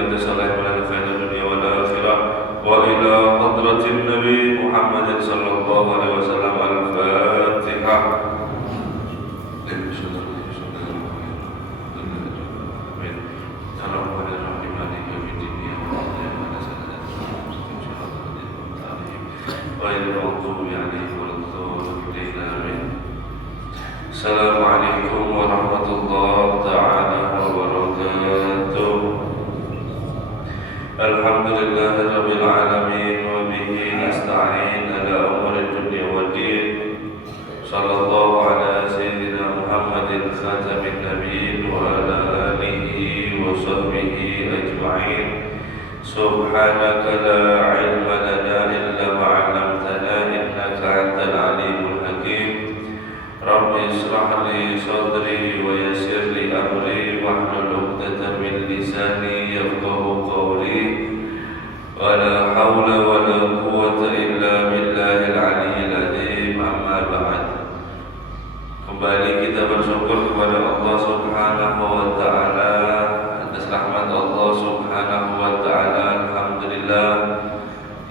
بنية صالح ولنا خير الدنيا والآخرة وإلى حضرة النبي محمد صلى الله عليه وسلم. الفاتحة. Assalamualaikum warahmatullahi ta'ala wabarakatuh. Alhamdulillahirabbil alamin wa bihi nasta'in ala umuri dunya waddin. Sallallahu ala sayyidina Muhammadin khatamin nabiyyin wa ala alihi wa sahbihi ajma'in. Subhanaka la ilma lana illa ma 'allamtana innaka antal alimul hakim. Rabbi ishrah li sadri wa yassir li amri wahlul 'uqdatam min lisani yafqahu qawli. Wala haula wala quwwata illa billahil aliyyil azim. Amma ba'd. Kembali kita bersyukur kepada Allah Subhanahu wa taala atas rahmat Allah Subhanahu wa taala. Alhamdulillah,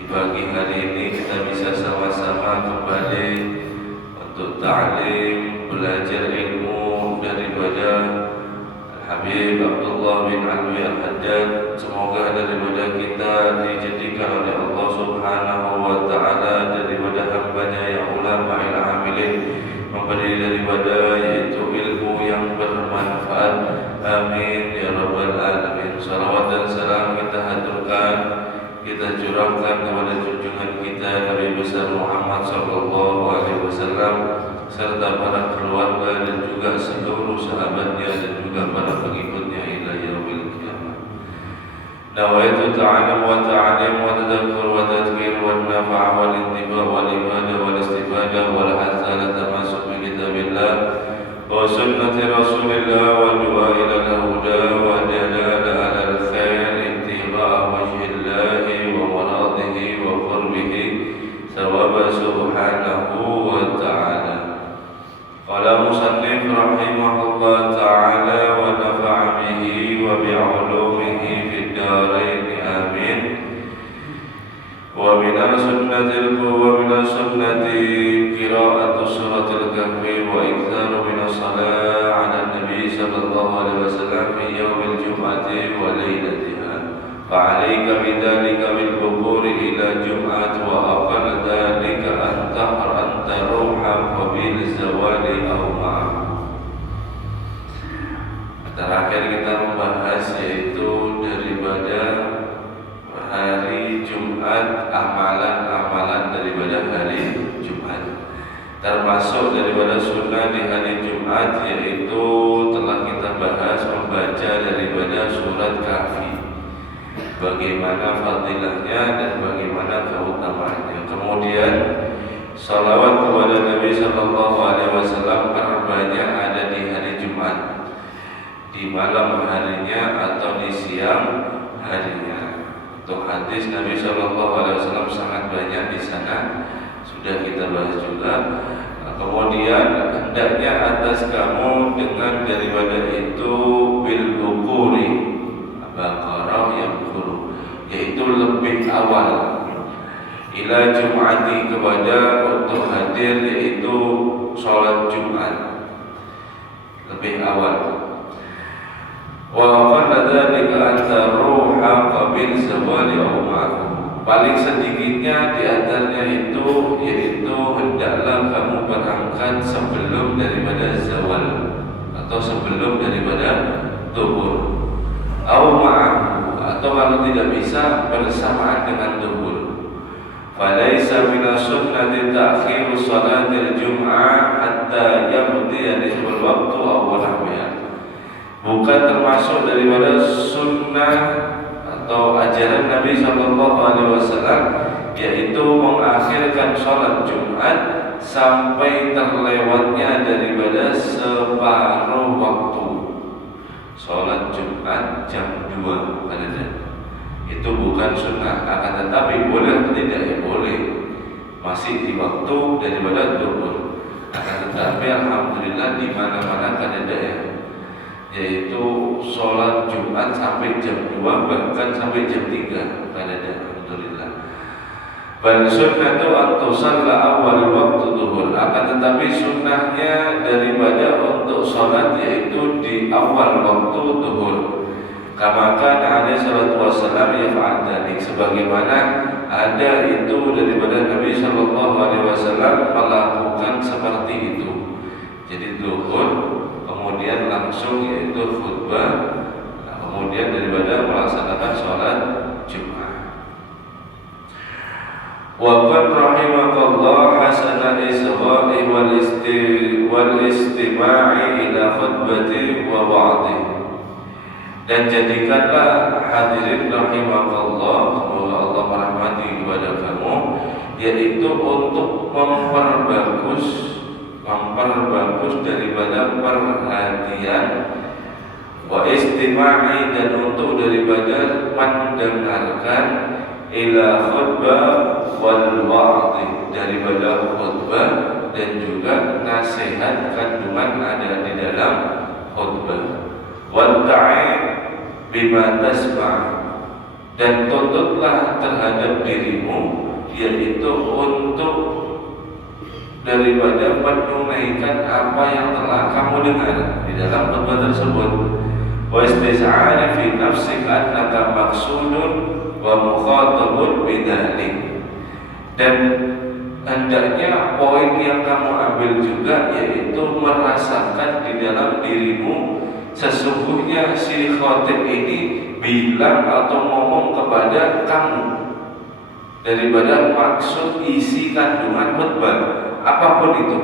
di pagi hari ini kita bisa sama-sama kembali untuk ta'lim, belajar ilmu daripada Habib Abdullah bin Alwi Al-Haddad. Semoga daripada kita dijadikan oleh Allah Subhanahu wa ta'ala daripada hambanya yang ulama il-amilin, memberi daripada yaitu ilmu yang bermanfaat. Amin ya rabbal alamin. Salawat dan salam kita haturkan, kita curahkan kepada junjungan kita Nabi besar Muhammad sallallahu alaihi wasallam serta para keluarga dan juga seluruh sahabatnya dan juga para pengikutnya ila yaumil qiyamah. Nawaitu ta'alum wa ta'alim wa tadhakkur wa tadhkir wa nafa' wal intiba' wal ibadah wal istifadah wal hasanah tamasuk bi kitabillah wa sunnati rasulillah wa du'a ila al-huda wa dalala ala al-khair ittiba' wajhillahi wa maradihi wa qurbihi thawaba subhanahu wa ta'ala. Qala musannif rahimahullah ta'ala wa nafa'a bihi wa bi'ulumihi fid darain amin. Wa mina sunnati qira'atu suratil kahfi wa iktharu minas salat 'ala nabi sallallahu alaihi wasallam fi yaumil jum'ati wa lailatiha. Fa'alaika bidzalika bil bukuri ila jum'at wa aqal dzalika an taruha qabil zawali aw ma'ah. Terakhir kita membahas yaitu daripada hari Jumat, amalan-amalan daripada hari Jumat. Termasuk daripada sunnah di hari Jumat yaitu telah kita bahas membaca daripada surat Kahfi, bagaimana fadilahnya dan bagaimana keutamaannya. Kemudian salawat kepada Nabi sallallahu alaihi wasallam perbanyak ada di hari Jumat, di malam harinya atau di siang harinya. Untuk hadis Nabi sallallahu alaihi wasallam sangat banyak di sana, sudah kita bahas juga. Kemudian hendaknya atas kamu dengan daripada itu bil bukuri, Baqarah yang guru, yaitu lebih awal, ila Jum'ati kepada untuk hadir yaitu sholat Jumat lebih awal. Wa qala dzalika anta ruha qabil zawali aw ma'akum. Paling sedikitnya di antaranya itu yaitu hendaklah kamu berangkat sebelum daripada zawal atau sebelum daripada zuhur. Aw ma'akum, atau kalau tidak bisa bersamaan dengan zuhur. Falaisa minas sunnati ta'khiru salatil jum'ah hatta yamdiya nisful waqtu aw nahwiha. Bukan termasuk daripada sunnah atau ajaran Nabi sallallahu alaihi wasallam yaitu mengakhirkan salat Jumat sampai terlewatnya daripada separuh waktu. Salat Jumat jam 2 pada itu bukan sunnah, akan tetapi boleh atau tidak? Ya boleh, masih di waktu daripada zuhur. Akan tetapi alhamdulillah di mana-mana kan ada ya. yaitu sholat Jumat sampai jam 2 bahkan sampai jam 3 pada alhamdulillah. Bal sunnatu an tusalla awal waktu duhur, akan tetapi sunnahnya daripada untuk sholat yaitu di awal waktu duhur. Kama kana alaihi salatu wassalam yaf'al dzalik, sebagaimana ada itu daripada Nabi sallallahu alaihi wasallam melakukan seperti itu. Jadi duhur kemudian langsung yaitu khutbah, kemudian daripada melaksanakan sholat Jumat. Wa qad rahimakallah hasanal isra'i wal istima'i ila khutbati wa wa'di. Dan jadikanlah hadirin rahimakallah, semoga Allah merahmati kepada kamu, yaitu untuk memperbagus daripada perhatian, wa istima'i, dan untuk daripada mendengarkan, ila khutbah wal wa'di, daripada khutbah dan juga nasihat kandungan ada di dalam khutbah. Wal ta'id bima tasma', dan tuntutlah terhadap dirimu yaitu untuk daripada menunaikan apa yang telah kamu dengar di dalam khutbah tersebut. Wa istis'ari fi nafsika annaka maqsudun wa mukhatabun bidzalik, dan hendaknya poin yang kamu ambil juga yaitu merasakan di dalam dirimu sesungguhnya si khatib ini bilang atau ngomong kepada kamu daripada maksud isi kandungan khutbah apapun itu.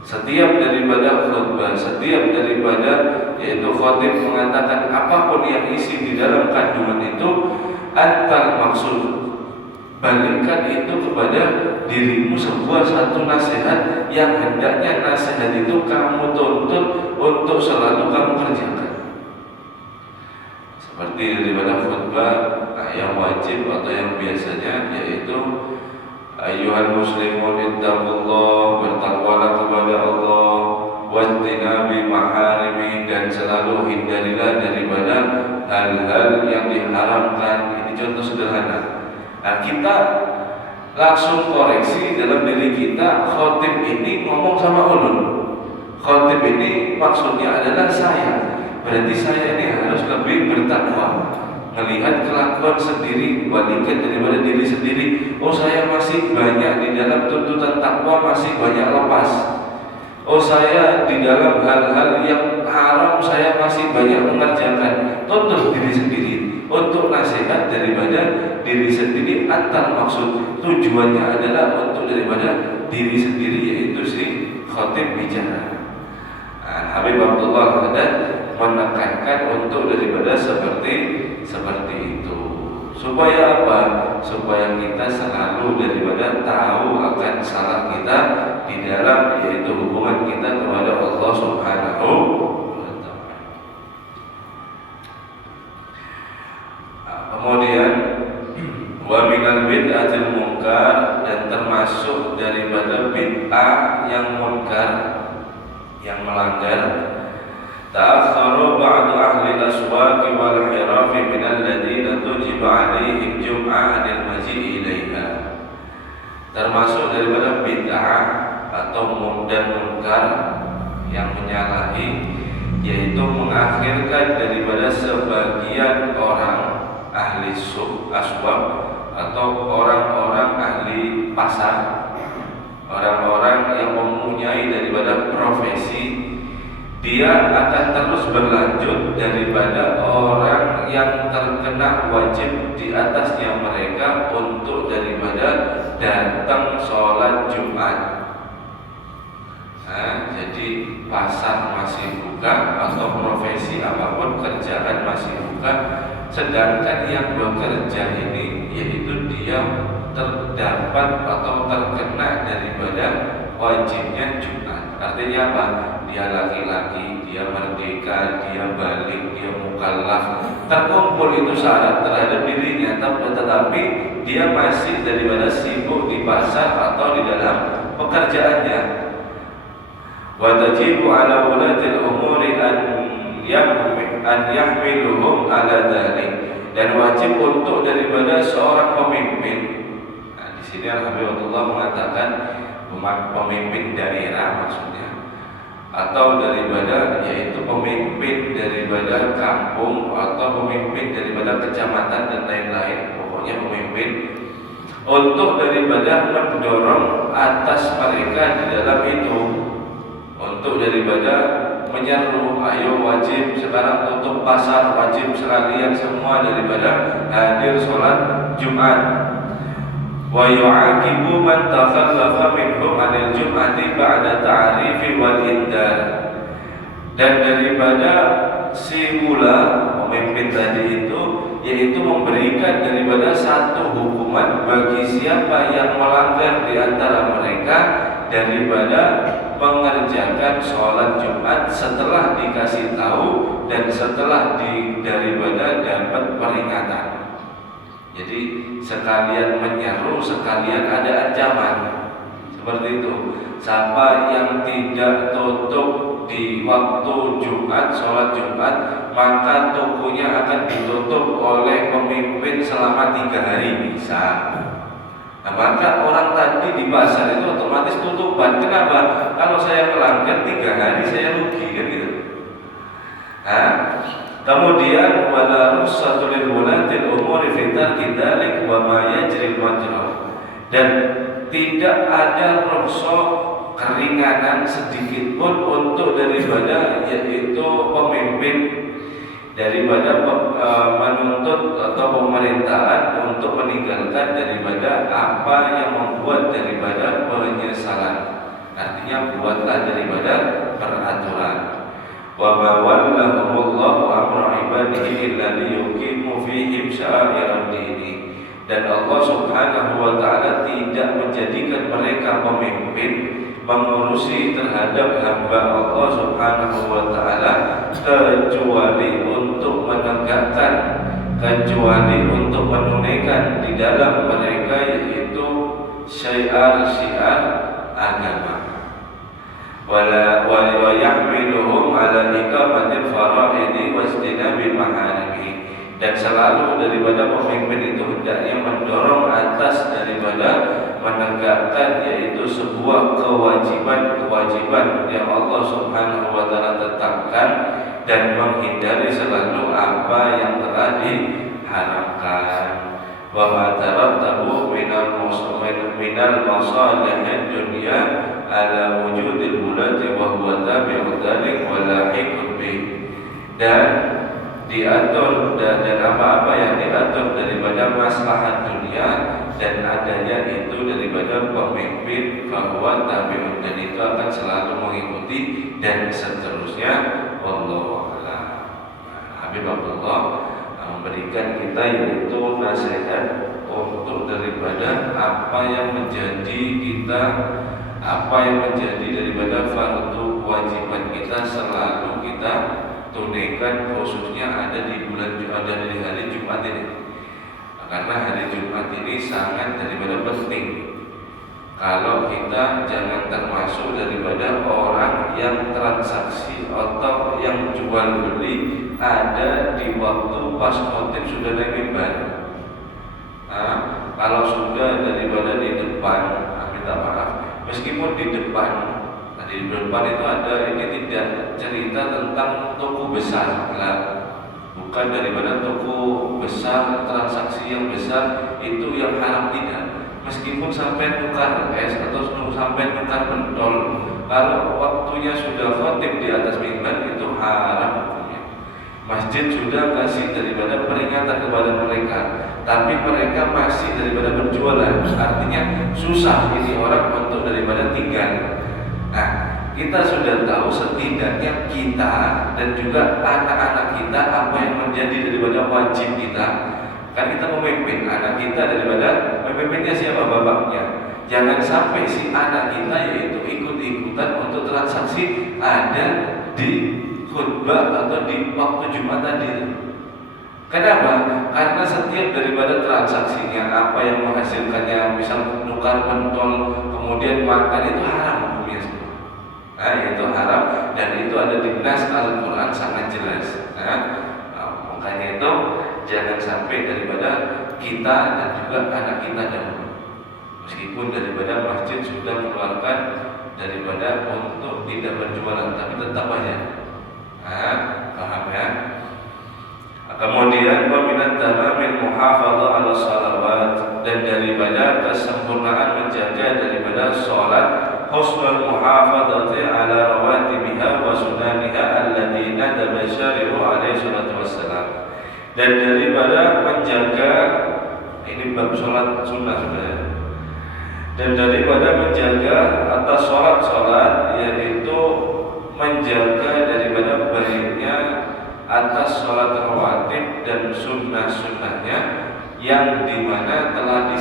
Setiap daripada khutbah, setiap daripada yaitu khatib mengatakan apapun yang isi di dalam kandungan itu, antal maksud balikkan itu kepada dirimu sebuah satu nasihat yang hendaknya nasihat itu kamu tuntut untuk selalu kamu kerjakan. Seperti daripada khutbah yang wajib atau yang biasanya yaitu ayyuhal muslimun ittaqullah, bertakwalah kepada Allah, wajtinabi maharimi, dan selalu hindarilah daripada hal-hal yang diharamkan. Ini contoh sederhana. Nah, kita langsung koreksi dalam diri kita, khotib ini ngomong sama ulun. Khotib ini maksudnya adalah saya. Berarti saya ini harus lebih bertakwa, melihat kelakuan sendiri, bandingkan daripada diri sendiri. Oh, saya masih banyak di dalam tuntutan takwa, masih banyak lepas. Oh, saya di dalam hal-hal yang haram saya masih banyak mengerjakan. Tuntut diri sendiri untuk nasihat daripada diri sendiri. Antar maksud tujuannya adalah untuk daripada diri sendiri, yaitu si khatib bicara. Habib Abdullah Haddad menekankan untuk daripada seperti itu. Supaya apa? Supaya kita selalu daripada tahu akan salah kita di dalam yaitu hubungan kita kepada Allah Subhanahu wa ta'ala. Kemudian wa minal bid'atil munkar, dan termasuk daripada bid'ah yang munkar, yang melanggar, ta'akharu ba'du ahli al-aswaq wal hiraf min alladhina tujib 'alaihim jum'ah 'anil maji'i ilaiha. Termasuk daripada bid'ah atau munkar yang menyalahi, yaitu mengakhirkan daripada sebagian orang ahli aswaq atau orang-orang ahli pasar, orang-orang yang mempunyai daripada profesi, dia akan terus berlanjut daripada orang yang terkena wajib di atasnya mereka untuk daripada datang sholat Jumat. Jadi pasar masih buka atau profesi apapun kerjaan masih buka, sedangkan yang bekerja ini yaitu dia terdapat atau terkena daripada wajibnya Jumat. Artinya apa? Dia laki-laki, dia merdeka, dia balik, dia mukallaf, terkumpul itu syarat terhadap dirinya, tetapi dia masih daripada sibuk di pasar atau di dalam pekerjaannya. Wa tajibu ala ulatil umuri an an yahmiluhum ala dzalik, dan wajib untuk daripada seorang pemimpin. Nah, di sini Alhamdulillah mengatakan pemimpin daerah maksudnya, atau daripada yaitu pemimpin daripada kampung atau pemimpin daripada kecamatan dan lain-lain, pokoknya pemimpin untuk daripada mendorong atas mereka di dalam itu, untuk daripada menyeru, ayo wajib sekarang tutup pasar, wajib sekalian semua daripada hadir sholat Jumat. Wa yu'aqibu man takhallafa minhum 'anil jum'ati ba'da ta'rifi wal indar, dan daripada si mula pemimpin tadi itu yaitu memberikan daripada satu hukuman bagi siapa yang melanggar di antara mereka daripada mengerjakan sholat Jumat setelah dikasih tahu dan setelah daripada dapat peringatan. Jadi sekalian menyeru, sekalian ada ancaman seperti itu. Siapa yang tidak tutup di waktu Jumat, sholat Jumat, maka tokonya akan ditutup oleh pemimpin selama 3 hari bisa. Nah, maka orang tadi di pasar itu otomatis tutupan. Kenapa? Kalau saya melanggar 3 hari saya rugi kan gitu. Nah, kemudian wala rukhsatu lil wulatil umuri fi tarki dzalik wa ma yajri majra, dan tidak ada rukhsah keringanan sedikit pun untuk daripada yaitu pemimpin daripada menuntut atau pemerintahan untuk meninggalkan daripada apa yang membuat daripada penyesalan. Artinya buatlah daripada peraturan. Wa ma wallahumullahu amra ibadihi illa liyuqimu fihim sya'airan dini, dan Allah Subhanahu wa taala tidak menjadikan mereka pemimpin mengurusi terhadap hamba Allah Subhanahu wa taala kecuali untuk menegakkan, kecuali untuk menunaikan di dalam mereka yaitu syiar-syiar agama. Wa yahmiluhum ala iqamatil faraidi wastinabil maharimi, dan selalu daripada pemimpin itu hendaknya mendorong atas daripada menegakkan yaitu sebuah kewajiban yang Allah Subhanahu wa taala tetapkan, dan menghindari selalu apa yang telah diharamkan. Wa ma tarattabu minal masalihid dunya ala wujudil bulati wa huwa tabi'u dzalik wa lahiqun bih, dan diatur dan apa-apa yang diatur daripada maslahat dunia dan adanya itu daripada pemimpin bahwa tabi'un, dan itu akan selalu mengikuti dan seterusnya. Wallahu a'lam. Habib Abdullah memberikan kita yaitu nasihat untuk daripada apa yang menjadi kita, apa yang menjadi daripada fardu kewajiban kita selalu kita tunaikan, khususnya ada di hari Jumat ini. Karena hari Jumat ini sangat daripada penting. Kalau kita jangan termasuk daripada orang yang transaksi atau yang jual beli ada di waktu pas khotib sudah naik mimbar. Nah, kalau sudah daripada di depan, minta maaf, meskipun di depan itu ada, ini tidak cerita tentang toko besar, bukan daripada toko besar, transaksi yang besar itu yang haram, tidak. Meskipun sampai tukar es atau sampai tukar pentol, kalau waktunya sudah khotib di atas mimbar itu haram hukumnya. Masjid sudah kasih daripada peringatan kepada mereka, tapi mereka masih daripada berjualan, artinya susah ini orang untuk daripada tinggal. Nah, kita sudah tahu setidaknya kita dan juga anak-anak kita apa yang menjadi daripada wajib kita. Kan kita memimpin anak kita daripada memimpinnya siapa? Bapaknya. Jangan sampai si anak kita yaitu ikut-ikutan untuk transaksi ada di khutbah atau di waktu Jumat tadi. Kenapa? Karena setiap daripada transaksinya apa yang menghasilkannya, misal nukar pentol kemudian makan, itu haram hukumnya semua. Nah, itu haram, dan itu ada di nas Al-Quran sangat jelas. sampai daripada kita dan juga anak kita dahulu. Meskipun daripada masjid sudah mengeluarkan daripada untuk tidak berjualan, tapi tetap aja. Paham ya? Kemudian wa minat tamamil muhafadzah 'ala shalawat, dan daripada kesempurnaan menjaga daripada salat husnul muhafadzati 'ala rawatibiha wa sunaniha allati nadaba syari'u alaihi salatu wassalam, dan daripada menjaga ini bab salat sunnah sebenarnya, dan daripada menjaga atas salat-salat yaitu menjaga daripada baiknya atas sholat rawatib dan sunnah-sunnahnya yang dimana telah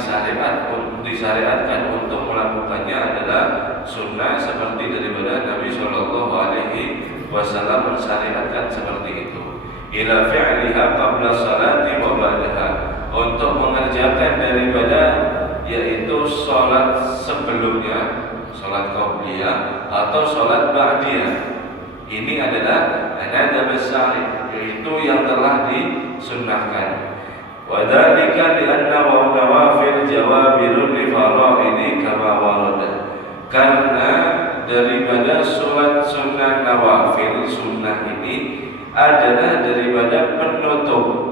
disyariatkan untuk melakukannya adalah sunnah, seperti daripada Nabi Shallallahu Alaihi Wasallam mensyariatkan seperti itu. Ila fi'liha qabla salati wa ba'daha, untuk mengerjakan daripada yaitu sholat sebelumnya, sholat qabliyah atau sholat ba'diyah. Ini adalah adab syari', yaitu yang telah disunnahkan. Wa dzalika li'anna nawafil jawabirun li fara'idi kama warada, karena daripada sholat sunnah nawafil, sunnah ini adalah daripada penutup.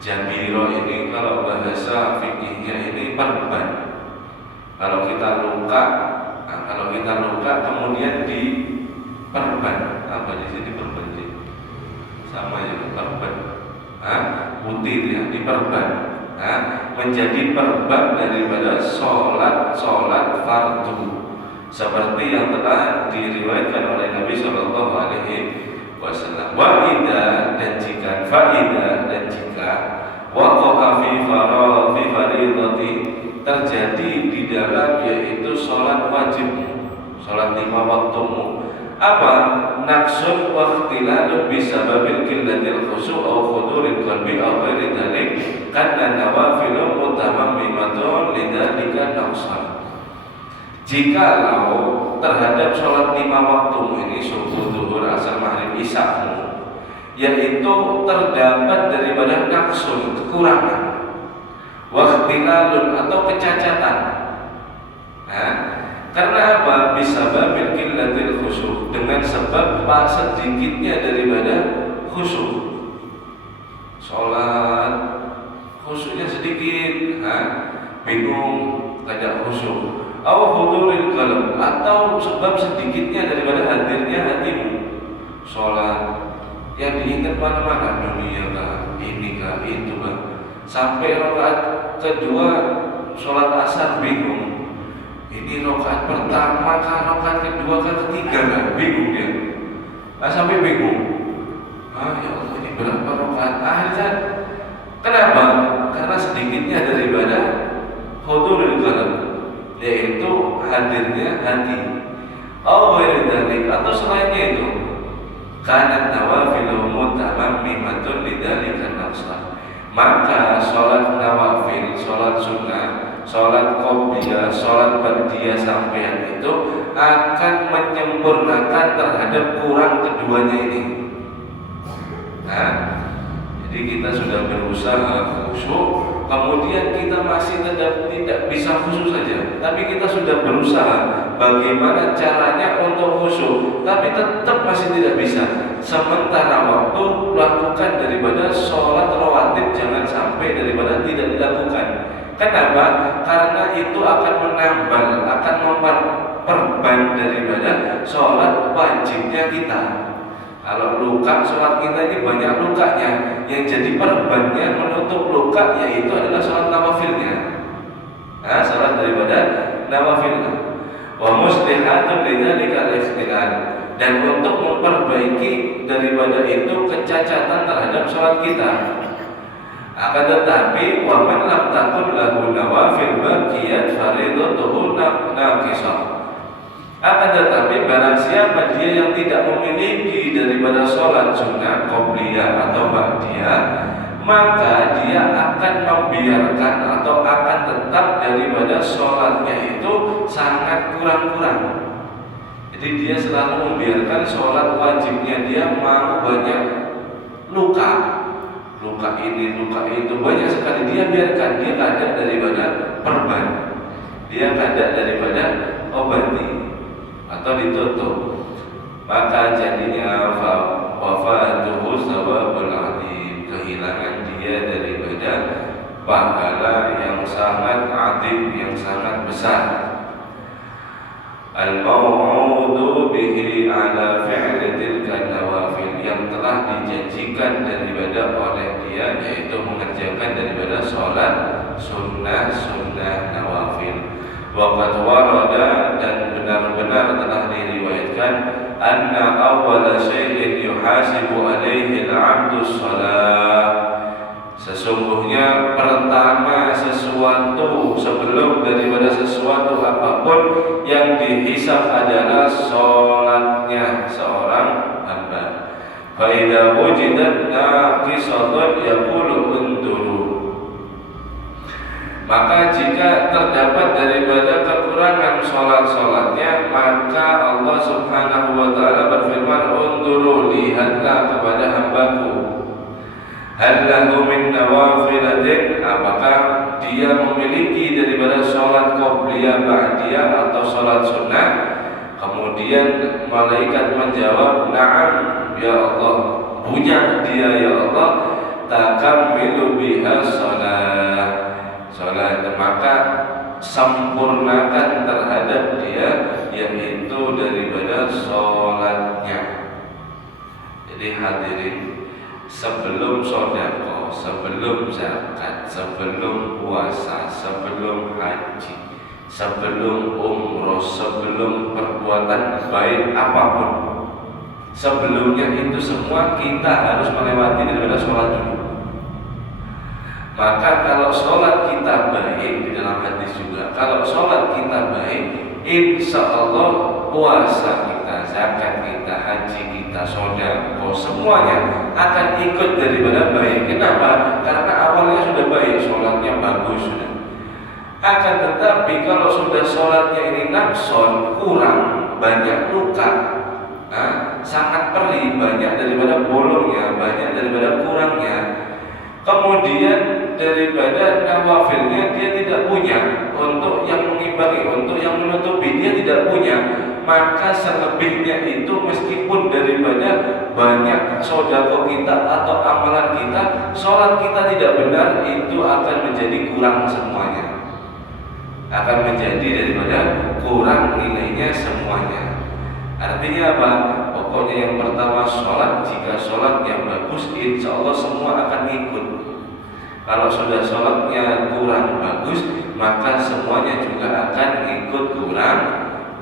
Jabiro ini kalau bahasa fikihnya ini perban. Kalau kita luka kemudian perban, apa di sini perban sih? Sama ya, perban. Putih ya, diperban. Menjadi perban daripada sholat fardu, seperti yang telah diriwayatkan oleh Nabi Shallallahu Alaihi Wasallam. Dan jika waqa'a fi fardhati, terjadi di dalam yaitu sholat wajib, sholat 5 waktumu, apa naqsun wa ikhtilalun bisababil qillatil khusyu' aw khuduril qalbi aw ghairi dzalik, karena nawafilu mutamammimatun lidzalika naqsan. Jikalau terhadap sholat 5 waktu ini, subuh, zuhur, asar, maghrib, isya, yaitu terdapat daripada naqsun, kekurangan, wa ikhtilalun atau kecacatan. Karena apa? Bisababil qillatil khusyu', dengan sebab sedikitnya daripada khusyuk. Sholat khusyuknya sedikit, bingung, tidak khusyuk. Aw huduril qalb, atau sebab sedikitnya daripada hadirnya hatimu. Sholat yang diingat mana-mana, dunia kah, ini kah, itu kah. Sampai rakaat kedua sholat asar bingung. Ini rakaat pertama kah, rakaat kedua kah, ketiga kah, bingung dia. Sampai bingung. Ya Allah, ini berapa rakaat akhir? Kenapa? Karena sedikitnya daripada huduril qalb, yaitu hadirnya hati. Atau selainnya itu, karena nawafilu mutamammimatun lidzalika naqsan, maka sholat nawafil, sholat sunnah, sholat qobliyah, sholat ba'diyah sampean itu akan menyempurnakan terhadap kurang keduanya ini. Jadi kita sudah berusaha khusyuk, kemudian kita masih tidak bisa khusyuk saja, tapi kita sudah berusaha bagaimana caranya untuk khusyuk, tapi tetap masih tidak bisa. Sementara waktu lakukan daripada sholat rawatib jangan sampai daripada tidak dilakukan. Kenapa? Karena itu akan menambal, akan memperban daripada sholat wajibnya kita. Kalau luka, sholat kita ini banyak lukanya, yang jadi perbannya menutup luka yaitu adalah sholat nawafilnya. Sholat daripada nawafilnya. Wa muslihatun lidzalika al-ikhtilal, dan untuk memperbaiki daripada itu kecacatan terhadap sholat kita. Akan tetapi wa man lam takun lahu nawafil baqiyat faridatuhu naqisah. Akan tetapi barang siapa dia yang tidak memiliki daripada sholat sunnah, qobliyah atau ba'diyah, maka dia akan membiarkan atau akan tetap daripada sholatnya itu sangat kurang-kurang. Jadi dia selalu membiarkan sholat wajibnya dia mau banyak luka, luka ini, luka itu, banyak sekali. Dia biarkan, dia kada daripada perban, dia kada daripada obati atau ditutup, maka jadinya wafatuhu sawabul adzim, kehilangan dia daripada pahala yang sangat adzim, yang sangat besar. Al-maw'udu bihi ala fi'li tilka nawafil, yang telah dijanjikan daripada oleh dia, yaitu mengerjakan daripada sholat sunnah nawafil. Waqad warada, dan benar-benar telah diriwayatkan, anna awwala syai'in yuhasibu alaihi al-'abdu shalah, sesungguhnya pertama sesuatu, sebelum daripada sesuatu apapun yang dihisab adalah sholatnya seorang hamba. Fa idza wujidat naqisatun yaqulu unduru, maka jika terdapat daripada kekurangan sholatnya, maka Allah Subhanahu wa ta'ala berfirman, unduru, lihatlah kepada hambaku, hal lahu min nawafilatin, apakah dia memiliki daripada sholat qobliyah, ba'diyah atau sholat sunnah. Kemudian malaikat menjawab, na'am ya Allah, punya dia ya Allah, takammilu biha sholat, maka sempurnakan terhadap dia, yaitu daripada sholatnya. Jadi hadirin, sebelum sedekah, sebelum zakat, sebelum puasa, sebelum haji, sebelum umroh, sebelum perbuatan baik apapun, sebelumnya itu semua kita harus melewati daripada sholat dulu. Maka kalau sholat kita baik, di dalam hadis juga, kalau sholat kita baik, insya Allah puasa kita, zakat kita, haji kita, sedekah, semuanya akan ikut daripada baik. Kenapa? Karena awalnya sudah baik, sholatnya bagus sudah. Akan tetapi kalau sudah sholatnya ini naqson, kurang, banyak luka, sangat perih, banyak daripada bolongnya, banyak daripada kurangnya, kemudian daripada nawafilnya dia tidak punya, untuk yang mengimbangi, untuk yang menutupi dia tidak punya, maka selebihnya itu meskipun daripada banyak sedekah kita atau amalan kita, sholat kita tidak benar, itu akan menjadi kurang semuanya, akan menjadi daripada kurang nilainya semuanya. Artinya apa? Pokoknya yang pertama sholat, jika sholat yang bagus, insya Allah semua akan ikut. Kalau sudah sholatnya kurang bagus, maka semuanya juga akan ikut kurang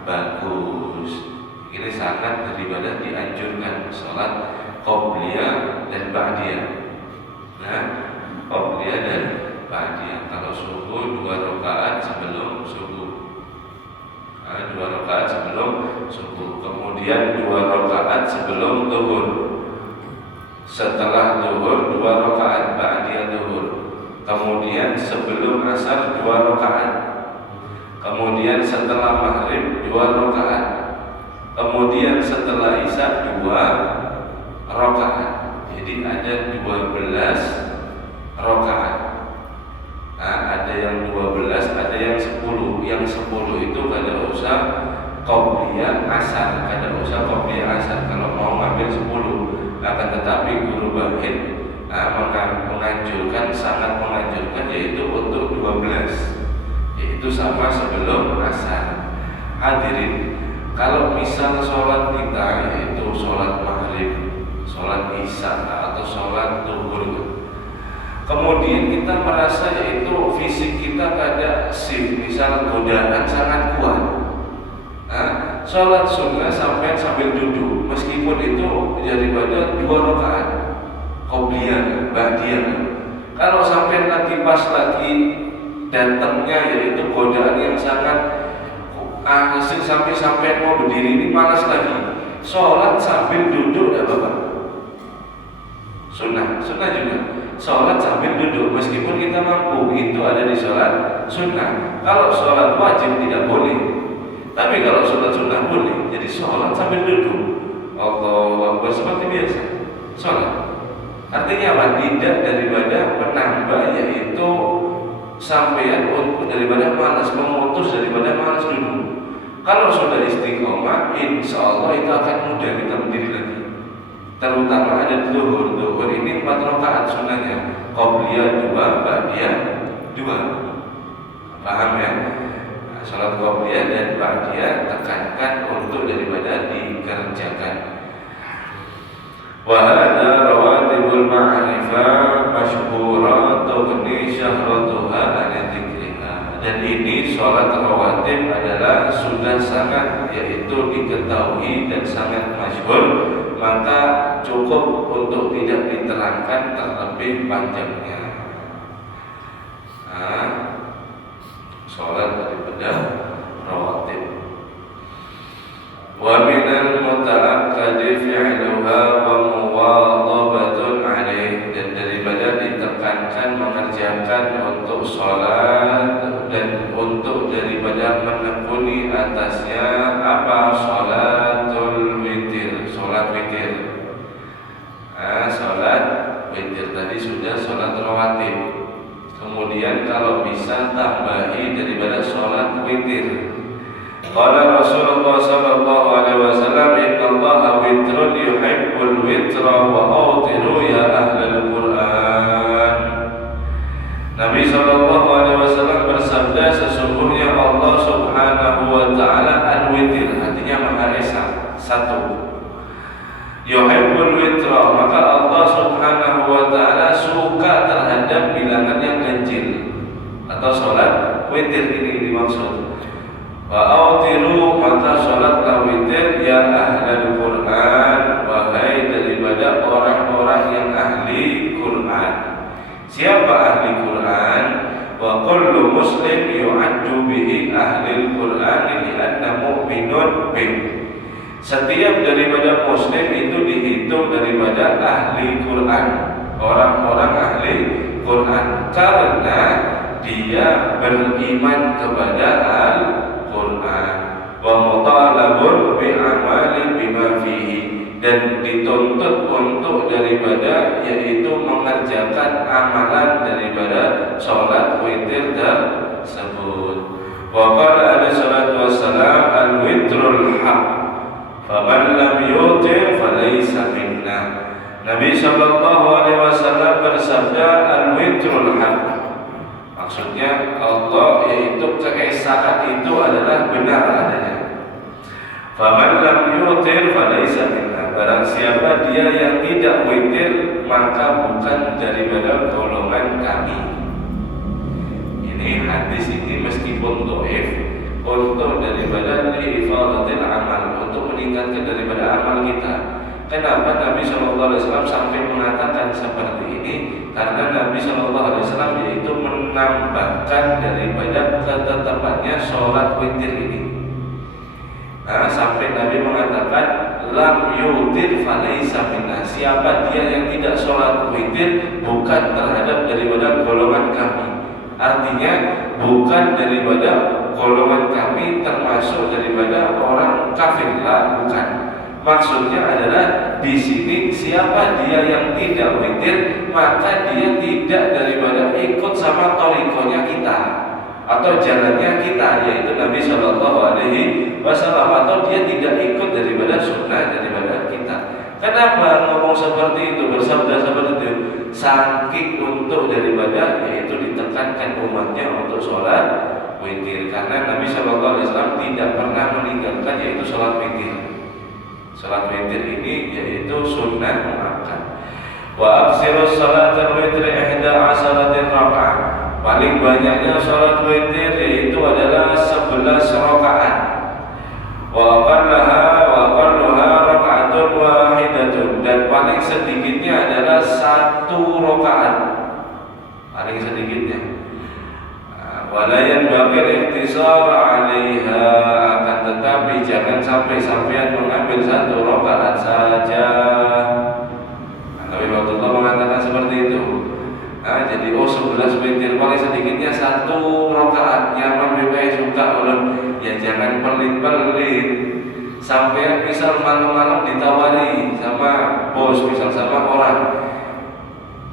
bagus. Ini sangat daripada dianjurkan sholat qobliyah dan ba'diyah. Qobliyah dan ba'diyah. Kalau subuh 2 rakaat sebelum subuh, 2 rakaat sebelum subuh. Kemudian 2 rakaat sebelum zuhur. Setelah zuhur 2 rakaat ba'diyah zuhur. Kemudian sebelum asar 2 rakaat. Kemudian setelah maghrib 2 rakaat. Kemudian setelah isya 2 rakaat. Jadi ada 12 rakaat. Ada yang 12, ada yang 10. Yang 10 itu kada usah qobliyah asar, kada usah qobliyah asar kalau mau ngambil 10. Akan tetapi guru Bahid menganjurkan, sangat menganjurkan, yaitu untuk 12, yaitu sama sebelum asar. Hadirin, kalau misal sholat kita yaitu sholat maghrib, sholat isya atau sholat zuhur, kemudian kita merasa yaitu fisik kita kada sih, misal godaan sangat kuat, sholat sunnah sambil duduk, meskipun itu daripada 2 rakaat qobliyah ba'diyah. Kalau sampai lagi pas lagi datangnya yaitu godaan yang sangat sampai mau berdiri ini malas lagi, sholat sambil duduk tidak apa-apa. Sunnah juga sholat sambil duduk, meskipun kita mampu, itu ada di sholat sunnah. Kalau sholat wajib tidak boleh, tapi kalau sholat sunnah boleh. Jadi sholat sambil duduk, Allahu Akbar seperti biasa sholat. Artinya apa? Tidak daripada menambah, yaitu sampean untuk daripada malas, memutus daripada malas dulu. Kalau sudah istiqomah, insya Allah itu akan mudah kita berdiri lagi. Terutama ada zuhur ini 4 rakaat sunnahnya, qobliyah 2, ba'diyah 2. Paham ya? Nah, salat qobliyah dan ba'diyah tekankan untuk daripada dikerjakan. Wa hadza rawatibul ma'rifah masyhura tughni syahratuha an dzikriha. Dan ini salat rawatib adalah sudah sangat, yaitu diketahui dan sangat masyhur, maka cukup untuk tidak diterangkan terlebih panjangnya. Nah, salat daripada rawatib. Wa minal muta'aqqadi fi'luha wa muwadhabatun 'alaih, dan daripada ditekankan mengerjakan untuk sholat dan untuk daripada menekuni atasnya apa? Sholatul witir, sholat witir. Nah, sholat witir tadi sudah sholat rawatib. Kemudian kalau bisa tambahi daripada sholat witir. Qala Rasulullah sallallahu alaihi wasallam, innallaha witrun yuhibbul witra wa awtiru ya ahlal Qur'an. Nabi sallallahu alaihi wasallam bersabda, sesungguhnya Allah subhanahu wa ta'ala al-witir, artinya Maha Esa, satu. Yuhibbul witra, maka Allah subhanahu wa ta'ala suka terhadap bilangan yang ganjil atau sholat witir ini dimaksud. Wa autiru, maka sholatlah witir ya ahlal Qur'an, wahai daripada orang-orang yang ahli Qur'an. Siapa ahli Qur'an? Wa kullu muslim yu'addu bihi ahli Qur'an li'anna mu'minun bih. Setiap daripada muslim itu dihitung daripada ahli Qur'an, orang-orang ahli Qur'an, karena dia beriman kepada Al-Qur'an. Wa mutalabun bi'amali bima fihi, dan dituntut untuk daripada yaitu mengerjakan amalan daripada sholat witir tersebut. Wa qala alaihi salatu wassalam, al-witrul haq, faman lam yutir falaysa minna. Nabi sallallahu alaihi wasallam bersabda, al-witrul haq, maksudnya Allah, yaitu keesaan itu adalah benar adanya. Faman lam yutir falaysa minna, barang siapa dia yang tidak witir, maka bukan daripada golongan kami. Ini hadis ini meskipun dhaif, untuk daripada li'ifadatil amal, untuk meningkatkan daripada amal kita. Kenapa Nabi SAW sampai mengatakan seperti ini? Karena Nabi SAW yaitu menambahkan daripada ketetapannya sholat witir ini. Nah, sampai Nabi mengatakan lam yutir falaysa minna, siapa dia yang tidak sholat witir bukan terhadap daripada golongan kami. Artinya bukan daripada golongan kami, termasuk daripada orang kafir lah, bukan. Maksudnya adalah di sini siapa dia yang tidak witir, maka dia tidak daripada ikut sama torikonya kita atau jalannya kita, yaitu Nabi Shallallahu Alaihi Wasallam, atau dia tidak ikut daripada sunnah daripada kita. Kenapa ngomong seperti itu, bersabda seperti itu? Saking untuk daripada yaitu ditekankan umatnya untuk sholat witir, karena Nabi Shallallahu Alaihi Wasallam tidak pernah meninggalkan yaitu sholat witir. Sholat witir ini yaitu sunnah muakkad. Wa aksirus sholatul witir 11 rakaat. Paling banyaknya sholat witir yaitu adalah 11 rakaat. Wa aqalluha raka'atun wahidatun, dan paling sedikitnya adalah 1 rakaat. Paling sedikitnya. Wala yanbaghi ikhtisar 'alaiha, akan tetapi jangan sampai sampean mengambil 1 rakaat saja. Nabi Rasulullah mengatakan seperti itu. Nah, jadi 11 witir paling sedikitnya 1 rakaat, nyaman bebas suka ulun. Ya jangan pelit-pelit. Sampai misal malam-malam ditawari sama bos, misal sama orang,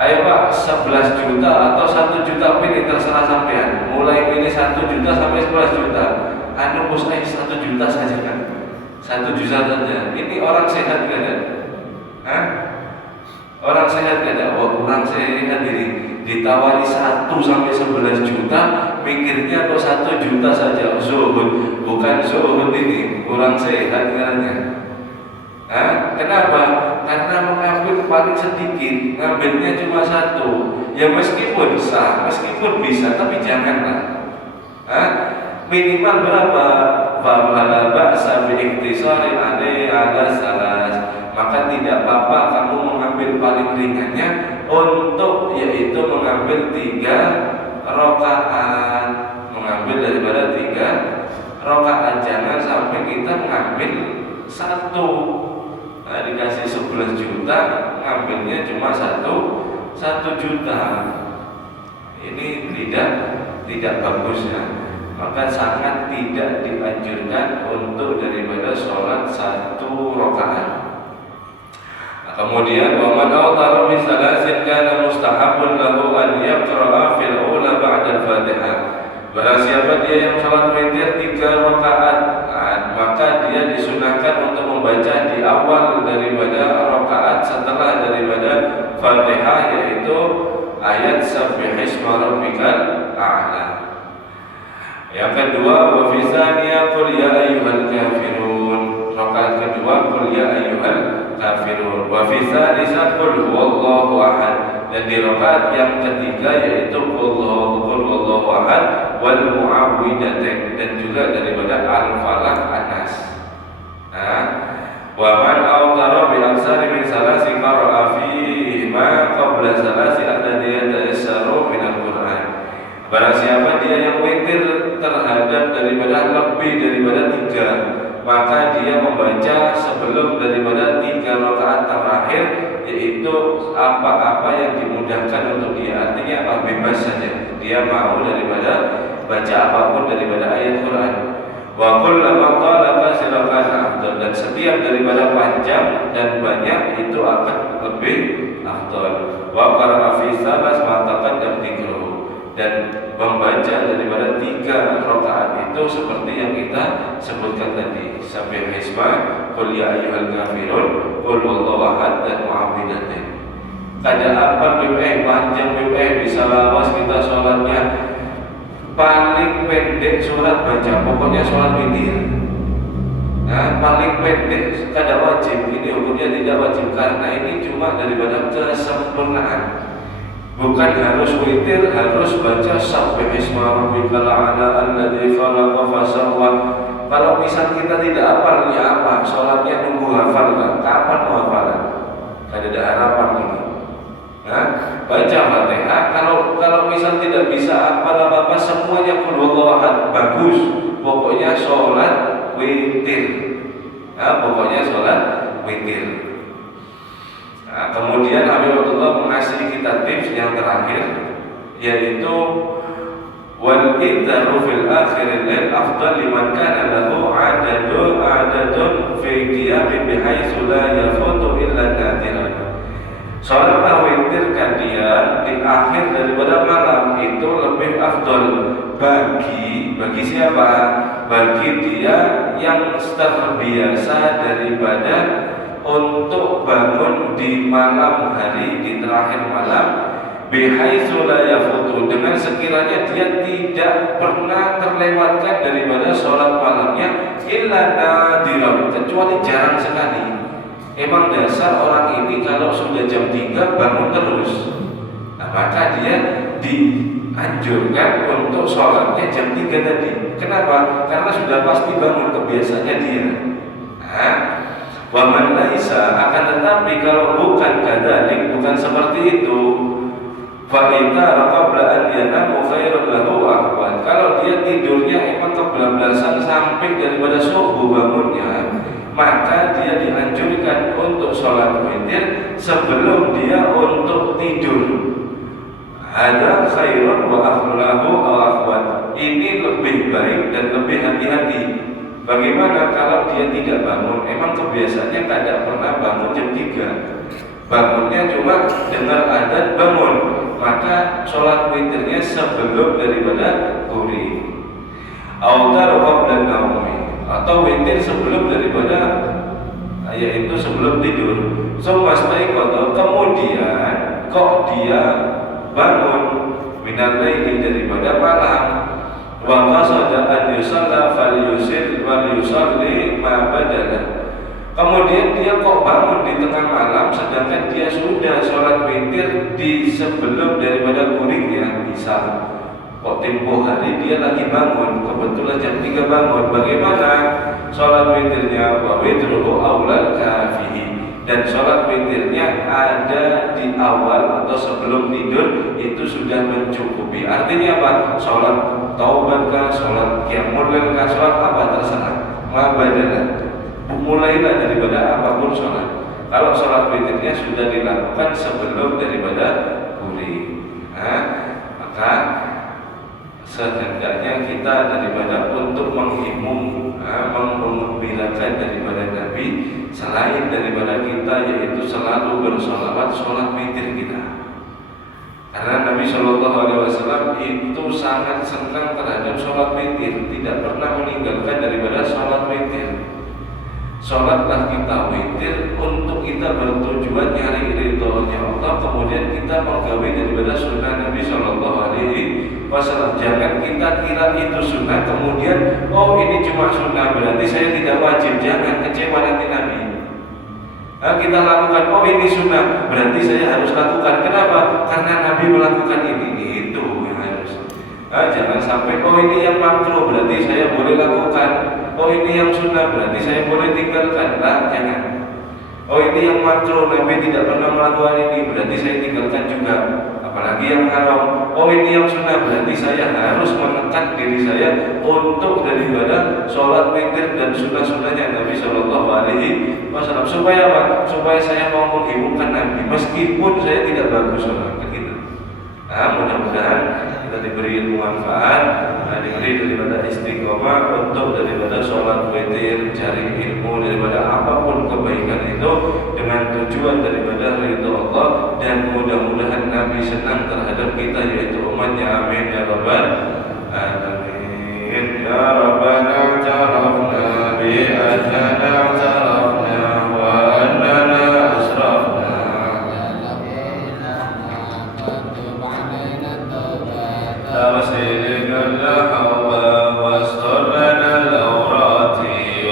Ayo Pak, 11 juta atau 1 juta pilih, terserah sampean. Mulai pilih 1 juta sampai 11 juta. Anu bos 1 juta saja kan. 1 juta saja. Ini orang sehat gak ada? Hah? Orang sehat gak ada? Wah, orang sehat diri. Ditawari 1 sampai 11 juta, mikirnya kok 1 juta saja. Zuhud, bukan zuhud ini. Orang sehat katanya. Hah? Kenapa? Karena mengambil paling sedikit, ngambilnya cuma 1. Ya meskipun sah, meskipun bisa, tapi janganlah. Hah? Minimal berapa? Fala ba'sa bi iktisari ala salas. Maka tidak apa-apa kamu mengambil paling ringannya untuk yaitu mengambil 3 rakaat. Mengambil daripada 3 rakaat. Jangan sampai kita mengambil 1. Nah, dikasih 11 juta, ngambilnya cuma 1 juta. Ini tidak bagus ya. Maka sangat tidak dianjurkan untuk daripada sholat 1 rakaat. Nah, kemudian waman awtara bi salasin kana mustahabun lahu an yaqra'a fil ula ba'da al-Fatihah. Barang siapa dia yang sholat witir 3 rakaat, maka dia disunahkan untuk membaca di awal daripada rakaat setelah daripada Fatihah, yaitu ayat Sabbihisma rabbikal a'la. Yang kedua, wa fi tsaniyah qul ya ayyuhal kafirun. Rakaat kedua qul ya ayyuhal kafirun. Wa fi tsalisah qul huwallahu ahad. Dan di rakaat yang ketiga yaitu qul huwallahu ahad wal mu'awwidzatain, dan juga daripada al-falaq an-nas. Nah, wa man awtara bi aksari min salasi qara'a fihi ma qabla salasi alladhi yatayassaru min al-Qur'an. Barang siapa dia yang witir terhadap daripada lebih daripada 3, maka dia membaca sebelum daripada 3 rakaat terakhir, yaitu apa-apa yang dimudahkan untuk dia. Artinya apa? Bebas saja. Dia mau daripada baca apapun daripada ayat Quran. Wa kullama qala kasirakan afdal, dan setiap daripada panjang dan banyak itu akan lebih afdal. Wa qara'a fi salas ma taqaddam dzikruhu, dan membaca daripada 3 rakaat itu seperti yang kita sebutkan tadi, Sabbihisma, qul ya ayyuhal kafirun, qul huwallahu ahad, dan mu'awwidzatain. Kada apa panjang bisa lawas kita sholatnya. Paling pendek surat baca, pokoknya sholat witir. Nah, paling pendek kada wajib. Ini hukumnya tidak wajib karena ini cuma daripada kesempurnaan. Bukan harus witir, harus baca Sabbihisma rabbikal a'la alladzi khalaqa fasawwa. Kalau misal kita tidak hafal, ya apa? Sholatnya nunggu hafal lah. Kapan mau hafalan? Kada ada harapan ini. Nah, baca Fatihah. Kalau misal tidak bisa apa-apa, semuanya qul huwallahu ahad, bagus. Pokoknya sholat witir. Nah, pokoknya sholat witir. Nah, kemudian Habibullah mengasih kita tips yang terakhir, yaitu wal idharu fil akhiril lail afdal liman kana lahu adadun fi qiyami bihaitsu la yafutu illa nadiran. Sholat witir kalian di akhir daripada malam itu lebih afdal bagi siapa? Bagi dia yang terbiasa daripada untuk bangun di malam hari, di terakhir malam, bihaitsu la yafutu, dengan sekiranya dia tidak pernah terlewatkan daripada sholat malamnya illa nadiran, kecuali jarang sekali. Emang dasar orang ini kalau sudah jam 3 bangun terus. Nah, maka dia dianjurkan untuk sholatnya jam 3 tadi. Kenapa? Karena sudah pasti bangun, kebiasaannya dia. Nah, wa man laisa, akan tetapi kalau bukan kadzalik, bukan seperti itu, fa idza qabla an yanamu khairun lahu ahwan. Kalau dia tidurnya emang kebablasan sampai daripada subuh bangunnya, maka dia dianjurkan untuk sholat witir sebelum dia untuk tidur. Ada khairun wa akhlahu aw akhwan. Ini lebih baik dan lebih hati-hati. Bagaimana kalau dia tidak bangun? Emang kebiasaannya tidak pernah bangun jam 3. Bangunnya cuma dengar adzan bangun, maka sholat witirnya sebelum daripada guri. Autar qabla naumi, atau witir sebelum daripada yaitu sebelum tidur. Sumastaiqadha, kemudian kok dia bangun minal laili daripada malam. Wa qasada an yusalla falyusil wal yusalli ma badala. Kemudian dia kok bangun di tengah malam, sedangkan dia sudah sholat witir di sebelum daripada guringnya. Misal kok tempo hari dia lagi bangun, kebetulan jam 3 bangun, bagaimana sholat witirnya? Wa witruhu aulal kafihi, dan sholat witirnya ada di awal atau sebelum tidur itu sudah mencukupi. Artinya apa? Sholat taubat kah, sholat qiyamul lail kah, sholat apa terserah, mabadalah, mulailah daripada apapun sholat. Kalau sholat witirnya sudah dilakukan sebelum daripada guri, maka sehendaknya kita daripada untuk menghimung, mengembirakan daripada Nabi, selain daripada kita yaitu selalu bersolawat sholat witir kita. Karena Nabi Shallallahu Alaihi Wasallam itu sangat senang terhadap sholat witir, tidak pernah meninggalkan daripada sholat witir. Sholatlah kita witir untuk kita bertujuan nyari ridhonya Allah, kemudian kita menggawe daripada sunnah Nabi Shallallahu Alaihi Wasallam. Jangan kita kira itu sunnah, kemudian oh ini cuma sunnah berarti saya tidak wajib. Jangan kecewa nanti Nabi. Kita lakukan oh ini sunnah berarti saya harus lakukan. Kenapa? Karena Nabi melakukan ini. Itu yang harus. Jangan sampai oh ini yang makruh berarti saya boleh lakukan. Oh ini yang sunnah berarti saya boleh tinggalkan. Jangan. Oh ini yang makruh, Nabi tidak pernah melakukan ini, berarti saya tinggalkan juga. Apalagi yang haram. Oh ini yang sunnah berarti saya harus menekan diri saya untuk daripada sholat witir dan sunnah-sunnahnya Nabi Shallallahu Alaihi Wasallam. Supaya apa? Supaya saya mau menghiburkan Nabi meskipun saya tidak bagus sholat begitu. Mudah-mudahan kita diberi ilmu manfaat, diberi daripada istiqomah untuk daripada sholat witir, cari ilmu daripada apapun kebaikan itu dengan tujuan daripada ridho Allah, dan mudah-mudahan Nabi senang terhadap kita yaitu umatnya. Amin ya rabbal alamin. Ya Rabbana tarafna bi annana tarafna wa annana asrafna ترسل الله